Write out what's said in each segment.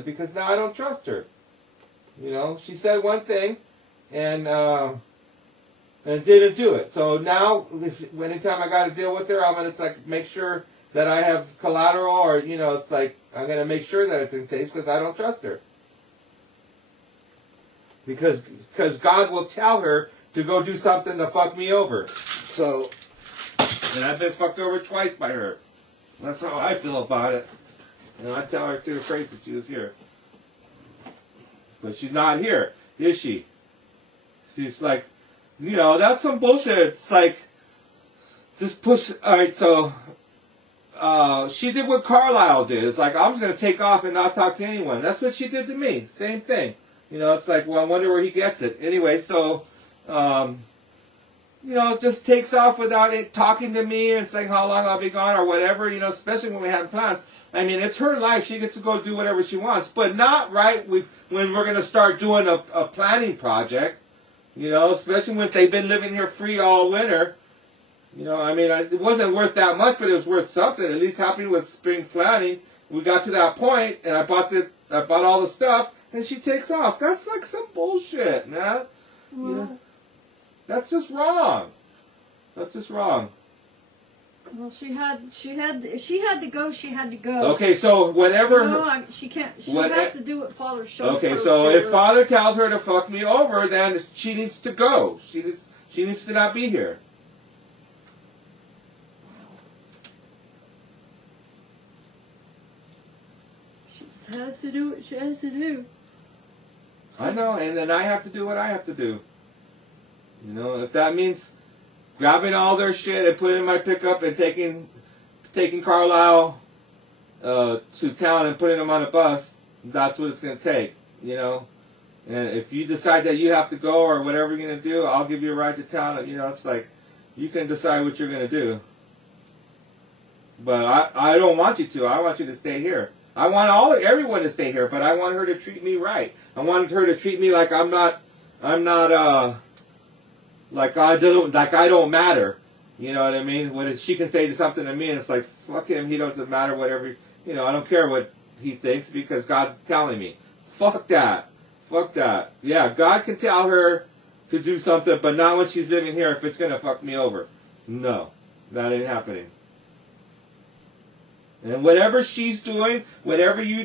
because now I don't trust her. You know, she said one thing and didn't do it. So now, anytime I got to deal with her, I'm gonna make sure that I have collateral, or it's like I'm gonna make sure that it's in case because I don't trust her. Because God will tell her to go do something to fuck me over. So, and I've been fucked over twice by her. That's how I feel about it. And I tell her to her face that she was here. But she's not here, is she? She's like, that's some bullshit. It's like, just push. Alright, so, she did what Carlisle did. It's like, I'm just going to take off and not talk to anyone. That's what she did to me. Same thing. It's like, well, I wonder where he gets it. Anyway, so, just takes off without it talking to me and saying how long I'll be gone or whatever, especially when we have plans. I mean, it's her life. She gets to go do whatever she wants, but not right when we're going to start doing a planning project, especially when they've been living here free all winter. I mean, it wasn't worth that much, but it was worth something, at least helping with spring planning. We got to that point, and I bought all the stuff, and she takes off. That's like some bullshit, man. Well, that's just wrong. That's just wrong. Well, if she had to go, she had to go. Okay, so whenever... No, she can't. She has to do what Father shows her. Okay, so if Father tells her to fuck me over, then she needs to go. She needs to not be here. She has to do what she has to do. I know, and then I have to do what I have to do. If that means grabbing all their shit and putting it in my pickup and taking Carlisle to town and putting them on a bus, that's what it's going to take, And if you decide that you have to go or whatever you're going to do, I'll give you a ride to town. It's like, you can decide what you're going to do. But I don't want you to. I want you to stay here. I want everyone to stay here, but I want her to treat me right. I want her to treat me like I'm not like I don't matter. You know what I mean? When she can say something to me and it's like, fuck him, he doesn't matter, whatever. I don't care what he thinks because God's telling me. Fuck that. Fuck that. Yeah, God can tell her to do something, but not when she's living here if it's going to fuck me over. No, that ain't happening. And whatever she's doing, whatever you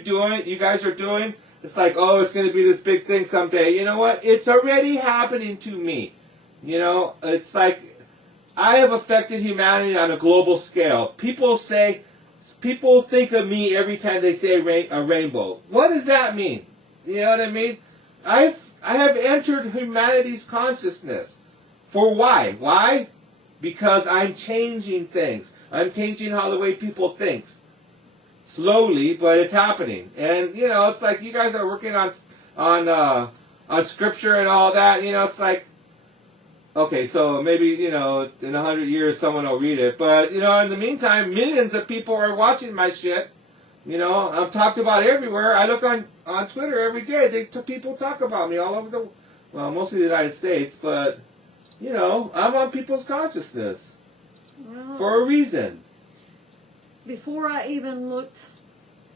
guys are doing, it's like, oh, it's going to be this big thing someday. You know what? It's already happening to me. It's like I have affected humanity on a global scale. People think of me every time they say a rainbow. What does that mean? You know what I mean? I have entered humanity's consciousness. For why? Why? Because I'm changing things. I'm changing how the way people think. Slowly, but it's happening. And it's like you guys are working on scripture and all that. It's like, okay, so maybe in 100 years someone will read it, but in the meantime, millions of people are watching my shit. I'm talked about everywhere. I look on Twitter every day. People talk about me all over mostly the United States, but I'm on people's consciousness for a reason. Before I even looked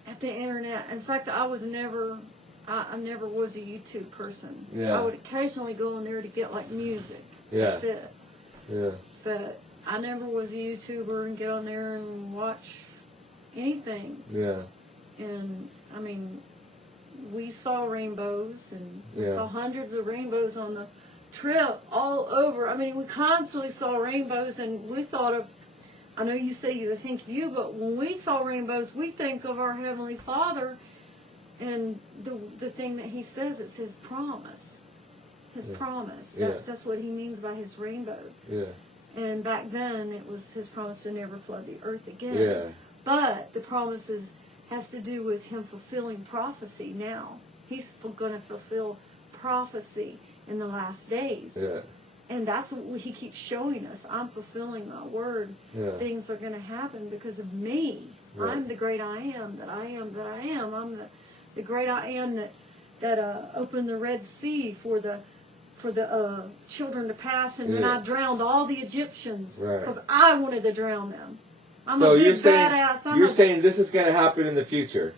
at the internet, in fact, I never was a YouTube person. Yeah. I would occasionally go in there to get like music. Yeah. That's it. Yeah. But I never was a YouTuber and get on there and watch anything. Yeah. And I mean, we saw rainbows and we saw hundreds of rainbows on the trip all over. I mean, we constantly saw rainbows, and we thought of, I know you say you think of you, but when we saw rainbows, we think of our Heavenly Father and the thing that He says, it's His promise. His promise. That's what He means by His rainbow. Yeah. And back then, it was His promise to never flood the earth again. Yeah. But the promises has to do with Him fulfilling prophecy now. He's going to fulfill prophecy in the last days. Yeah. And that's what He keeps showing us. I'm fulfilling my word. Yeah. Things are going to happen because of me. Right. I'm the great I am that I am that I am. I'm the great I am that opened the Red Sea for the children to pass, and then I drowned all the Egyptians because I wanted to drown them. I'm a big badass. You're saying this is going to happen in the future.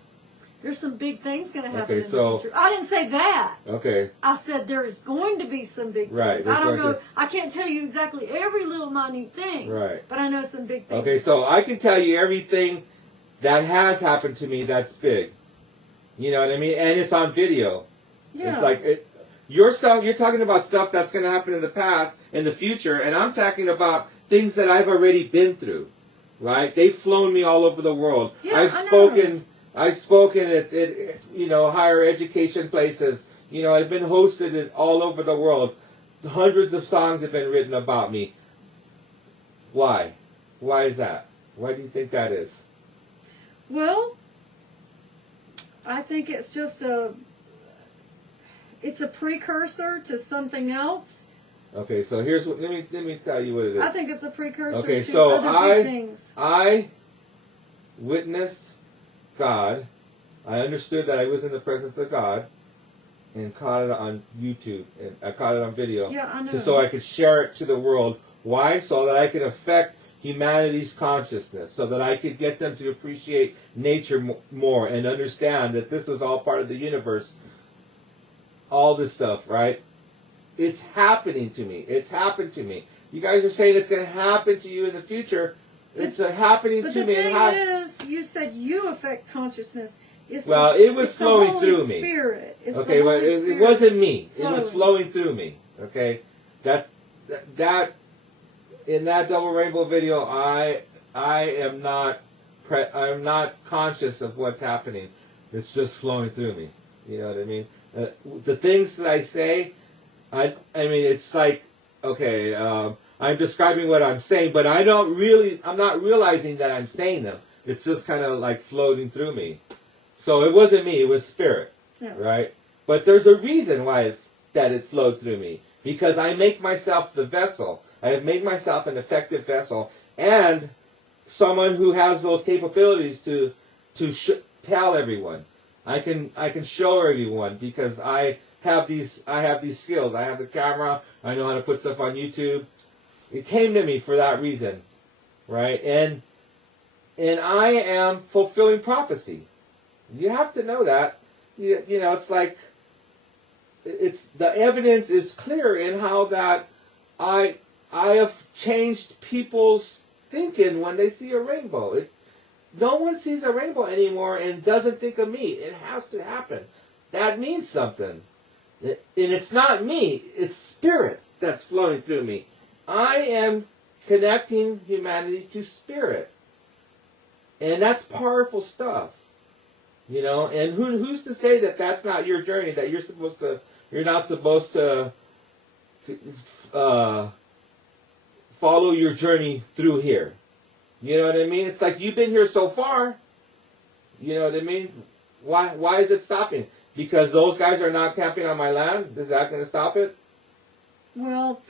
There's some big things going to happen Okay, in so- the future. I didn't say that. Okay. I said there's going to be some big Right, things. there's I don't going know. I can't tell you exactly every little minute thing. Right. But I know some big things. Okay, so I can tell you everything that has happened to me that's big. You know what I mean? And it's on video. Yeah. It's like you're talking about stuff that's going to happen in the past, in the future, and I'm talking about things that I've already been through. Right? They've flown me all over the world. Yeah, I've spoken at higher education places. You know, I've been hosted all over the world. Hundreds of songs have been written about me. Why? Why is that? Why do you think that is? Well, I think it's just it's a precursor to something else. Okay, so here's what. Let me tell you what it is. I think it's a precursor Okay, to so other big things. I witnessed God. I understood that I was in the presence of God, and caught it on YouTube, and I caught it on video. Yeah, I know. So I could share it to the world. Why? So that I could affect humanity's consciousness, so that I could get them to appreciate nature more and understand that this is all part of the universe. All this stuff, right? It's happening to me. It's happened to me. You guys are saying it's going to happen to you in the future. It's happening to me. But the thing is, you said you affect consciousness. It was flowing through me. Spirit. It's Okay, the but Holy it Spirit wasn't me. It flowing. was flowing through me. Okay, that in that double rainbow video, I am not I'm not conscious of what's happening. It's just flowing through me. You know what I mean? The things that I say, I mean, it's like, okay, I'm describing what I'm saying, but I'm not realizing that I'm saying them. It's just kind of like floating through me. So it wasn't me, it was spirit, Yeah. right? But there's a reason why that it flowed through me. Because I make myself the vessel. I have made myself an effective vessel, and someone who has those capabilities to tell everyone. I can show everyone because I have these skills. I have the camera. I know how to put stuff on YouTube. It came to me for that reason, right? And I am fulfilling prophecy. You have to know that. You know, it's like the evidence is clear in how that I have changed people's thinking when they see a rainbow. No one sees a rainbow anymore and doesn't think of me. It has to happen. That means something. And it's not me. It's spirit that's flowing through me. I am connecting humanity to spirit. And that's powerful stuff. You know, and who's to say that that's not your journey, that you're not supposed to follow your journey through here. You know what I mean? It's like you've been here so far. You know what I mean? Why is it stopping? Because those guys are not camping on my land? Is that going to stop it? Well,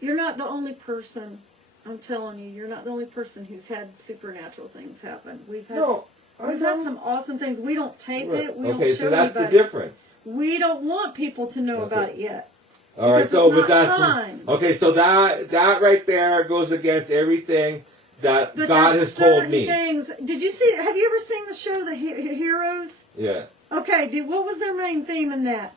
you're not the only person. I'm telling you, you're not the only person who's had supernatural things happen. We've had some awesome things. We don't tape it. We don't show so that's anybody. the difference. We don't want people to know about it yet. All right, so but that's time. Okay. So that right there goes against everything that But God there's has told certain me. things. Did you see? Have you ever seen the show The Heroes? Yeah. Okay. What was their main theme in that?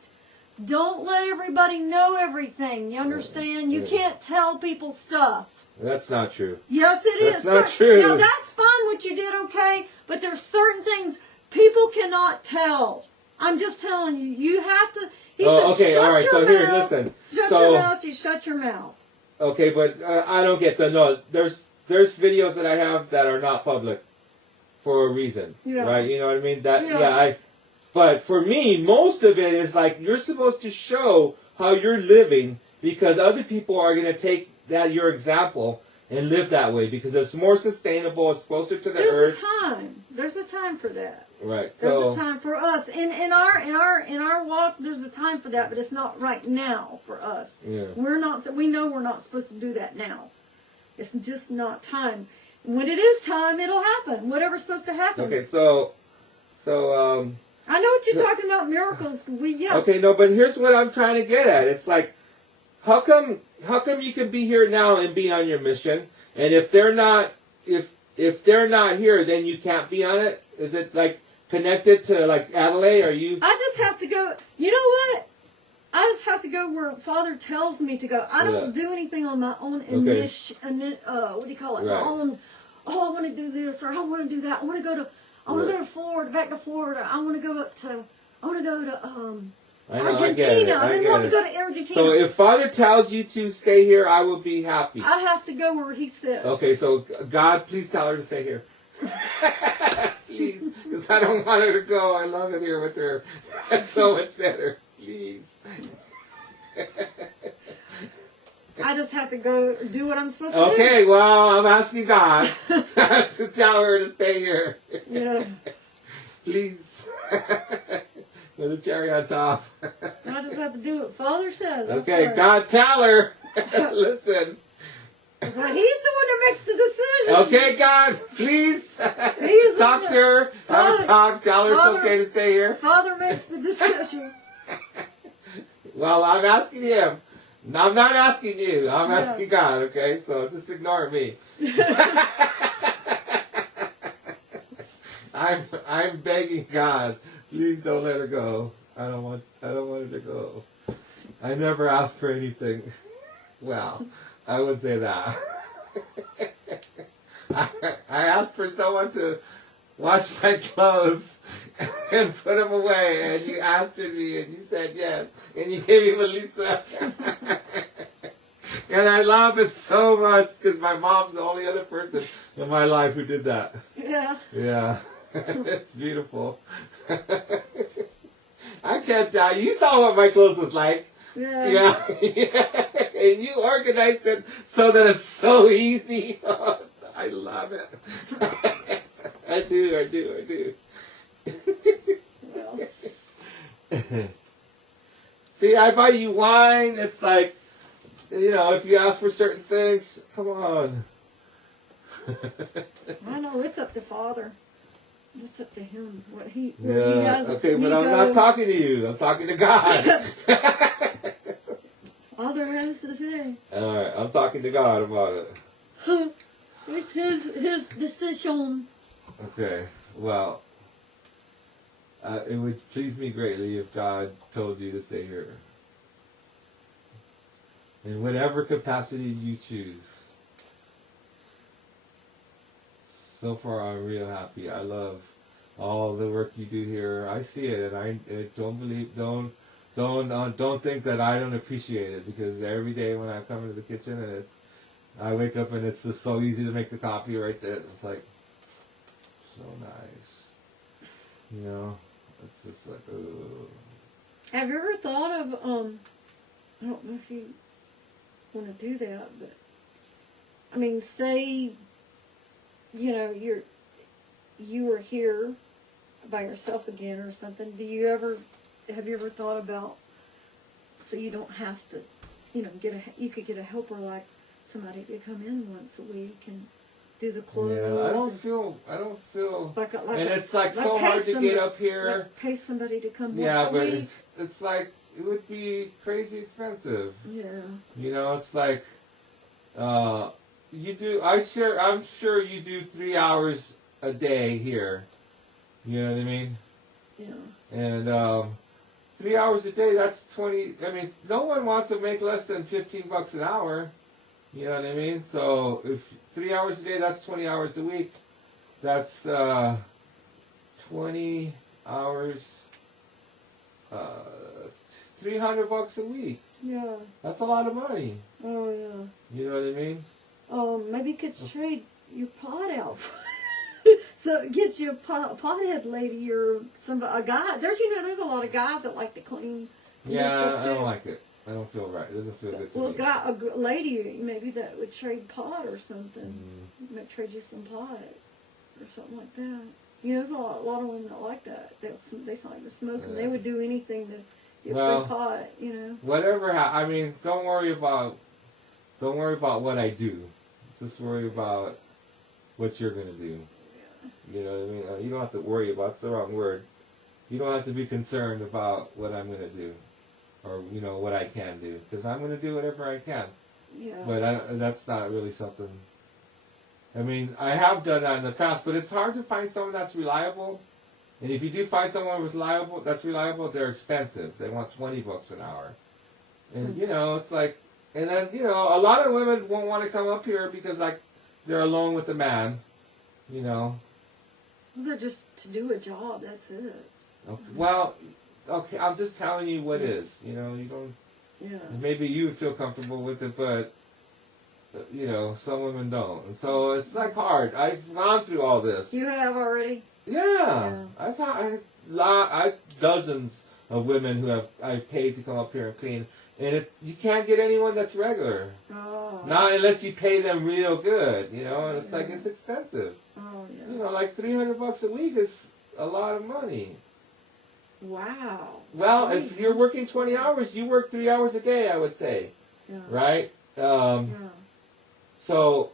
Don't let everybody know everything. You understand? You can't tell people stuff. That's not true. Yes, it is. That's not true. Now, that's fine what you did, okay? But there's certain things people cannot tell. I'm just telling you. You have to... He says, okay, shut all right. your So mouth. here, listen. Shut your mouth, you shut your mouth. Okay, but I don't get no. There's videos that I have that are not public for a reason, right? You know what I mean? But for me, most of it is like you're supposed to show how you're living because other people are going to take that your example and live that way because it's more sustainable. It's closer to the earth. There's a time for that. Right. There's a time for us. In our walk, there's a time for that, but it's not right now for us. Yeah. We know we're not supposed to do that now. It's just not time. When it is time, it'll happen. Whatever's supposed to happen. Okay, so I know what you're talking about, miracles. Okay, no, but here's what I'm trying to get at. It's like, how come you can be here now and be on your mission, and if they're not here, then you can't be on it? Is it like connected to like Adelaide? Are you? I just have to go. You know what? I just have to go where Father tells me to go. I don't do anything on my own what do you call it? Right. My own. Oh, I want to do this or I want to do that. I want to go to Florida, back to Florida. I want to go to Argentina. I've been wanting to go to Argentina. So if Father tells you to stay here, I will be happy. I have to go where he says. Okay, so God, please tell her to stay here. Please, because I don't want her to go. I love it here with her. It's so much better. Please. I just have to go do what I'm supposed to do. Okay, well, I'm asking God to tell her to stay here. Yeah. Please. With a cherry on top. I just have to do what Father says. Okay, God, tell her. Listen. But he's the one that makes the decision. Okay, God, please. Talk to her. Have a talk. Tell her it's okay to stay here. Father makes the decision. Well, I'm asking him. I'm not asking you. I'm asking God, okay? So just ignore me. I'm begging God, please don't let her go. I don't want her to go. I never asked for anything. Well, I wouldn't say that. I asked for someone to wash my clothes and put them away, and you answered me, and you said yes, and you gave me Milessa. And I love it so much because my mom's the only other person in my life who did that. Yeah. Yeah. It's beautiful. I can't tell you. You saw what my clothes was like. Yeah. And you organized it so that it's so easy. Oh, I love it. I do. Well. See, I buy you wine. It's like, if you ask for certain things, come on. I know, it's up to Father. It's up to him. What he Yeah, has. okay, but I'm not talking to you. I'm talking to God. Father has to say. All right, I'm talking to God about it. It's his decision. Okay, well, it would please me greatly if God told you to stay here. In whatever capacity you choose. So far, I'm real happy. I love all the work you do here. I see it, and I don't think that I don't appreciate it, because every day when I come into the kitchen and I wake up and it's just so easy to make the coffee right there. It's like so nice, It's just like, ooh. Have you ever thought of I don't know if you want to do that, but I mean, say, you were here by yourself again or something. Have you ever thought about, so you don't have to, you could get a helper, like somebody to come in once a week and do the clothes. Yeah, I don't feel, and it's so hard to get up here. Like pay somebody to come once a week. But it's like, it would be crazy expensive. Yeah. It's like, I'm sure you do 3 hours a day here. You know what I mean? Yeah. And 3 hours a day, that's 20. I mean, no one wants to make less than $15 an hour. You know what I mean? So if 3 hours a day, that's 20 hours a week. That's 20 hours. $300 a week. Yeah. That's a lot of money. Oh yeah. You know what I mean? Maybe you could trade your pot out. So get you a pothead lady or a guy. There's a lot of guys that like to clean. Yeah, I don't like it. I don't feel right. It doesn't feel good to me. Well, a lady maybe that would trade pot or something. Might trade you some pot or something like that. There's a lot of women that like that. They like to smoke, and they would do anything to get free pot. Whatever. I mean, don't worry about what I do. Just worry about what you're gonna do. You know what I mean? You don't have to worry about. It's the wrong word. You don't have to be concerned about what I'm gonna do, or what I can do, because I'm gonna do whatever I can. Yeah. But that's not really something I mean, I have done that in the past, but it's hard to find someone that's reliable. And if you do find someone that's reliable, they're expensive. They want $20 an hour. And, you know, it's like, and then, you know, a lot of women won't want to come up here because, like, they're alone with the man, you know. They're just to do a job, that's it. Okay. Well, okay, I'm just telling you what is, you know, you don't, maybe you would feel comfortable with it, but, you know, some women don't. And so it's, like, hard. I've gone through all this. You have already? Yeah. I've dozens of women who I've paid to come up here and clean. And you can't get anyone that's regular. Oh. Not unless you pay them real good, you know, and it's like, it's expensive. Oh, yeah. You know, like $300 a week is a lot of money. Wow. Well, if you're working 20 hours, you work 3 hours a day, I would say. Yeah. Right? Yeah. So,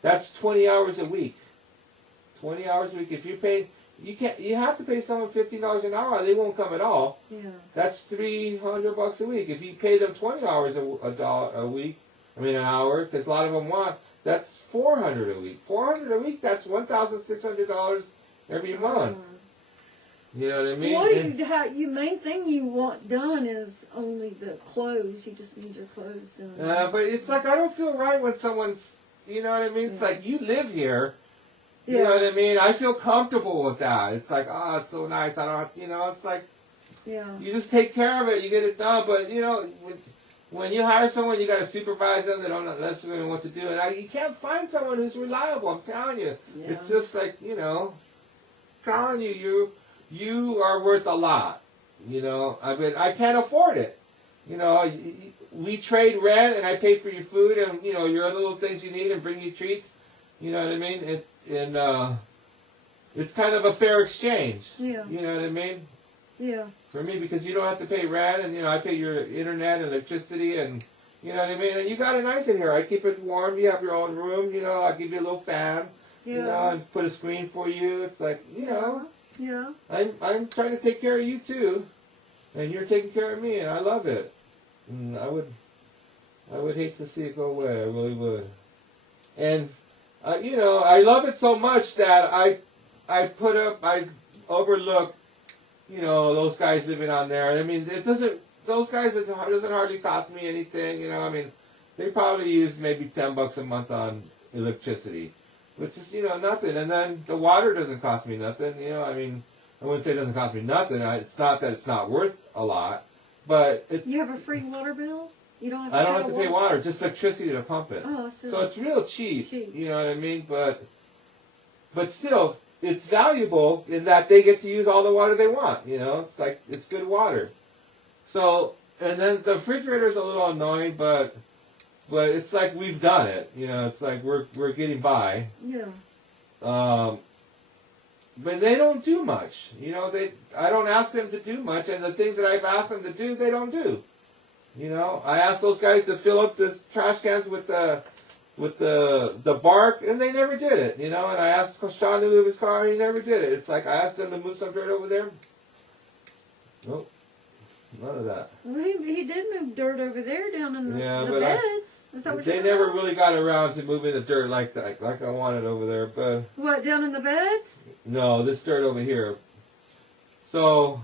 that's 20 hours a week. 20 hours a week. If you pay, you have to pay someone $15 an hour, they won't come at all. Yeah. That's $300 a week. If you pay them 20 hours a week, I mean an hour, because a lot of them want, that's $400 a week. $400 a week, that's $1,600 every month. You know what I mean? What you main thing you want done is only the clothes. You just need your clothes done. But it's like, I don't feel right when someone's, you know what I mean? It's like, you live here. You know what I mean? I feel comfortable with that. It's like, oh, it's so nice. I don't have, you know, it's like, you just take care of it. You get it done. But, you know, when you hire someone, you got to supervise them. They don't necessarily know what to do. And you can't find someone who's reliable. I'm telling you. Yeah. It's just like, you know, telling you are worth a lot. You know, I mean, I can't afford it. You know, we trade rent and I pay for your food and, you know, your little things you need and bring you treats. You know what I mean? And it's kind of a fair exchange. Yeah. You know what I mean? Yeah. For me, because you don't have to pay rent, and, you know, I pay your internet and electricity, and, you know what I mean? And you got it nice in here. I keep it warm. You have your own room, you know. I give you a little fan, you know, and put a screen for you. It's like, you know. Yeah. I'm trying to take care of you, too. And you're taking care of me, and I love it. And I would hate to see it go away. I really would. And... you know, I love it so much that I overlook, you know, those guys living on there. I mean, those guys, it doesn't hardly cost me anything, you know. I mean, they probably use maybe $10 a month on electricity, which is, you know, nothing. And then the water doesn't cost me nothing, you know. I mean, I wouldn't say it doesn't cost me nothing. It's not that it's not worth a lot, but you have a free water bill? You don't have to I don't have to pay water, just electricity to pump it. Oh, so it's real cheap, you know what I mean? But still, it's valuable in that they get to use all the water they want, you know? It's like, it's good water. So, and then the refrigerator's a little annoying, but it's like we've done it, you know? It's like we're getting by. Yeah. But they don't do much, you know? I don't ask them to do much, and the things that I've asked them to do, they don't do. You know, I asked those guys to fill up this trash cans with the bark, and they never did it. You know, and I asked Sean to move his car, and he never did it. It's like I asked him to move some dirt over there. Nope, none of that. Well, he did move dirt over there down in the beds. Is that what they never really got around to moving the dirt like I wanted over there. But what, down in the beds? No, this dirt over here. So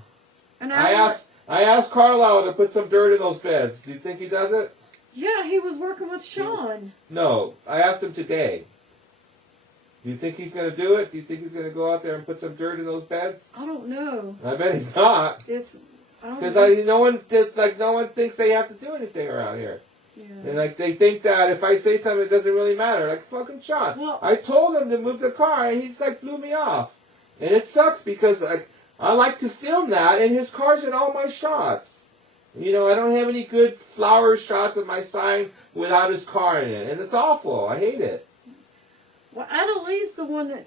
and I asked Carlisle to put some dirt in those beds. Do you think he does it? Yeah, he was working with Sean. No, I asked him today. Do you think he's going to do it? Do you think he's going to go out there and put some dirt in those beds? I don't know. I bet he's not. Because no one thinks they have to do anything around here. Yeah. And like they think that if I say something, it doesn't really matter. Like fucking Sean. Well, I told him to move the car, and he just like blew me off. And it sucks because like. I like to film that, and his car's in all my shots. You know, I don't have any good flower shots of my sign without his car in it, and it's awful. I hate it. Well, Annalise, the one that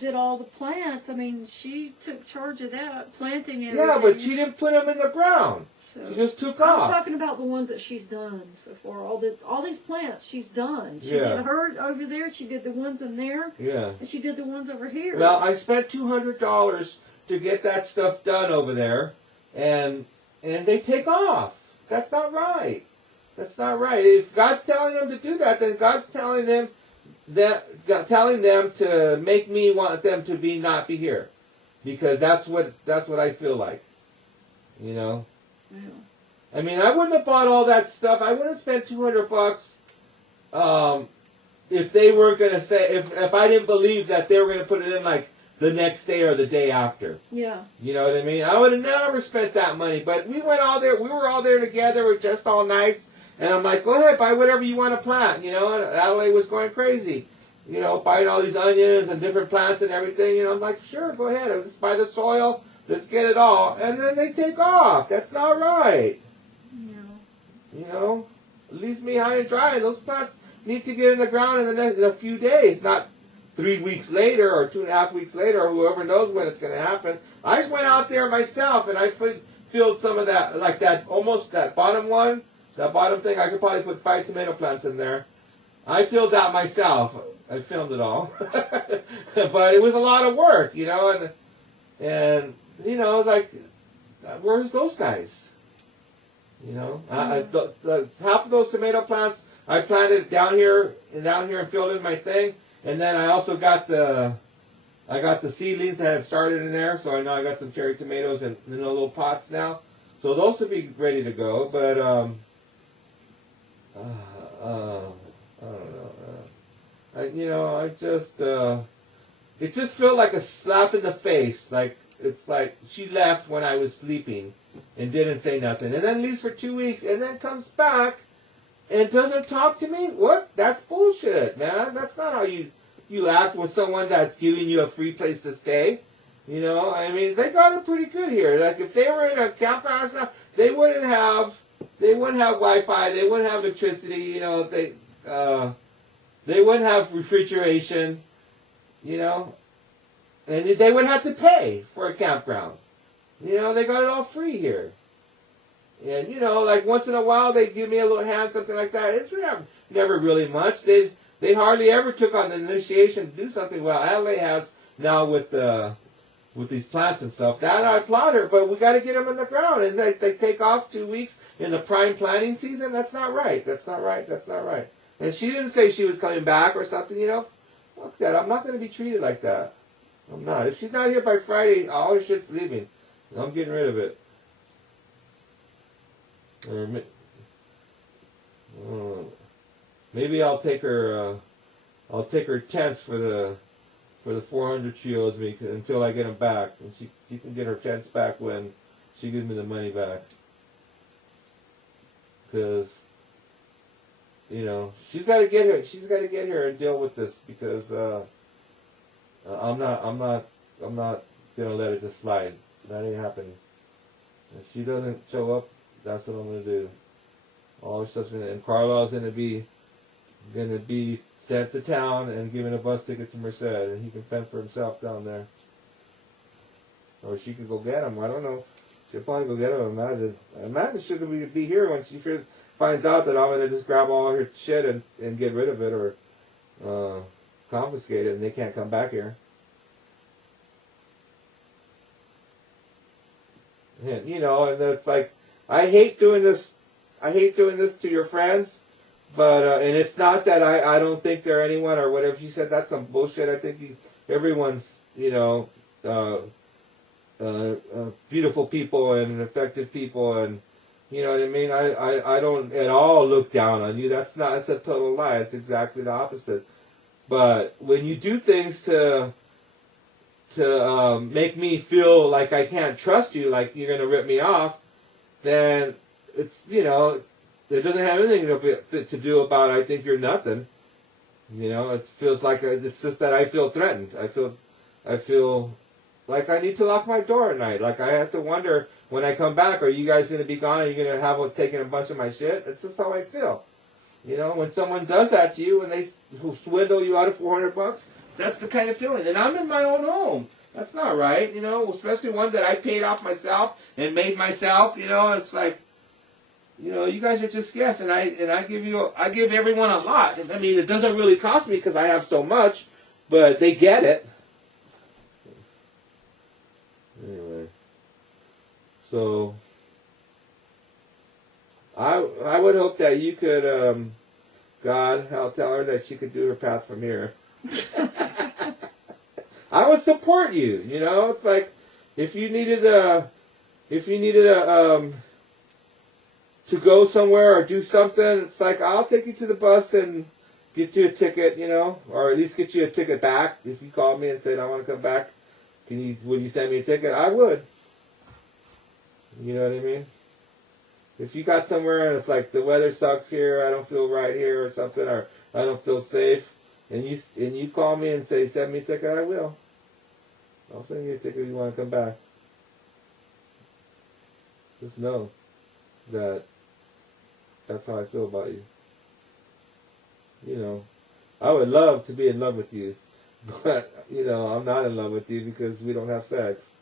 did all the plants, I mean, she took charge of that, planting everything. Yeah, but she didn't put them in the ground. So, she just took off. I'm talking about the ones that she's done so far. All these plants she's done. She did her over there. She did the ones in there. Yeah. And she did the ones over here. Well, I spent $200 to get that stuff done over there, and they take off. That's not right. That's not right. If God's telling them to do that, then God's telling them to make me want them to not be here, because that's what I feel like. You know. Yeah. I mean, I wouldn't have bought all that stuff. I wouldn't have spent $200 if they weren't going to say, if I didn't believe that they were going to put it in like the next day or the day after. Yeah. You know what I mean? I would have never spent that money. But we went all there. We were all there together. We're just all nice. And I'm like, go ahead, buy whatever you want to plant. You know, and Adelaide was going crazy. You know, buying all these onions and different plants and everything. You know, I'm like, sure, go ahead. Let's buy the soil. Let's get it all. And then they take off. That's not right. No. You know, leaves me high and dry. And those plants need to get in the ground in a few days, not 3 weeks later or 2.5 weeks later, or whoever knows when it's going to happen. I just went out there myself and I filled some of that, like that, almost that bottom one, that bottom thing. I could probably put 5 tomato plants in there. I filled that myself. I filmed it all. But it was a lot of work, you know, and you know, like, where's those guys? You know, half of those tomato plants I planted down here and filled in my thing, and then I also got the seedlings that had started in there, so I know I got some cherry tomatoes in the little pots now, so those will be ready to go. But I don't know. It just felt like a slap in the face. Like, it's like she left when I was sleeping and didn't say nothing, and then leaves for 2 weeks, and then comes back and doesn't talk to me. What? That's bullshit, man. That's not how you act with someone that's giving you a free place to stay. You know, I mean, they got it pretty good here. Like, if they were in a campground or stuff, they wouldn't have Wi-Fi, they wouldn't have electricity. You know, they wouldn't have refrigeration. You know, and they wouldn't have to pay for a campground. You know, they got it all free here. And, you know, like once in a while they give me a little hand, something like that. It's never really much. They hardly ever took on the initiation to do something. Well, Adelaide has now with these plants and stuff. That I applaud her, but we got to get them in the ground. And they take off 2 weeks in the prime planting season. That's not right. That's not right. That's not right. And she didn't say she was coming back or something, you know. Fuck that. I'm not going to be treated like that. I'm not. If she's not here by Friday, all her shit's leaving. I'm getting rid of it. Or maybe I'll take her. I'll take her tents for the 400 she owes me until I get them back, and she can get her tents back when she gives me the money back. Because, you know, she's got to get here. She's got to get here and deal with this, because I'm not gonna let it just slide. That ain't happening. If she doesn't show up, that's what I'm gonna do. All this stuff's and Carlisle's gonna be sent to town and given a bus ticket to Merced, and he can fend for himself down there. Or she could go get him. I don't know. She'll probably go get him. Imagine she'll be here when she finds out that I'm gonna just grab all her shit and get rid of it or confiscate it, and they can't come back here. And, you know, and it's like, I hate doing this to your friends, but and it's not that I don't think they're anyone or whatever she said. That's some bullshit. I think everyone's, you know, beautiful people and effective people, and you know what I mean. I don't at all look down on you. That's a total lie. It's exactly the opposite. But when you do things to make me feel like I can't trust you, like you're gonna rip me off, then it's, you know, it doesn't have anything to do about I think you're nothing. You know, it feels like it's just that I feel threatened. I feel like I need to lock my door at night. Like I have to wonder when I come back, are you guys gonna be gone? Are you gonna have taken a bunch of my shit? That's just how I feel. You know, when someone does that to you and they swindle you out of $400, that's the kind of feeling. And I'm in my own home. That's not right, you know, especially one that I paid off myself and made myself, you know. It's like, you know, you guys are just guests, and I give everyone a lot. I mean, it doesn't really cost me because I have so much, but they get it. Anyway, so I would hope that you could, God, I'll tell her that she could do her path from here. I would support you. You know, it's like if you needed a to go somewhere or do something, it's like I'll take you to the bus and get you a ticket, you know, or at least get you a ticket back. If you called me and said I want to come back, would you send me a ticket? I would. You know what I mean? If you got somewhere and it's like the weather sucks here, I don't feel right here or something, or I don't feel safe, and you call me and say send me a ticket, I will. I'll send you a ticket if you want to come back. Just know that that's how I feel about you. You know, I would love to be in love with you, but you know I'm not in love with you because we don't have sex.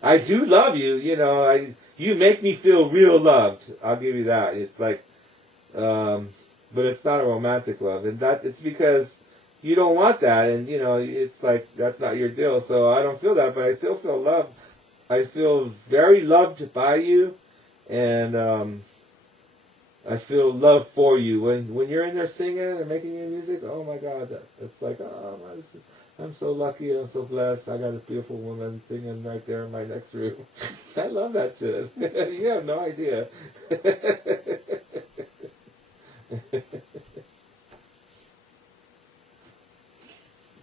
I do love you, you know. You make me feel real loved. I'll give you that. It's like, but it's not a romantic love, and that it's because you don't want that, and you know it's like that's not your deal. So I don't feel that, but I still feel loved. I feel very loved by you, and I feel love for you when you're in there singing and making your music. Oh my God, it's like I'm so lucky. I'm so blessed. I got a beautiful woman singing right there in my next room. I love that shit. You have no idea.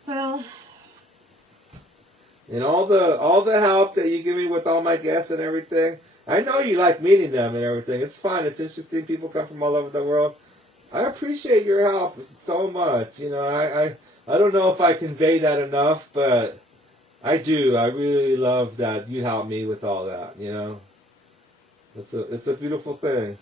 Well, and all the help that you give me with all my guests and everything. I know you like meeting them and everything. It's fun. It's interesting. People come from all over the world. I appreciate your help so much. You know, I don't know if I convey that enough, but I do. I really love that you help me with all that. You know, it's a beautiful thing.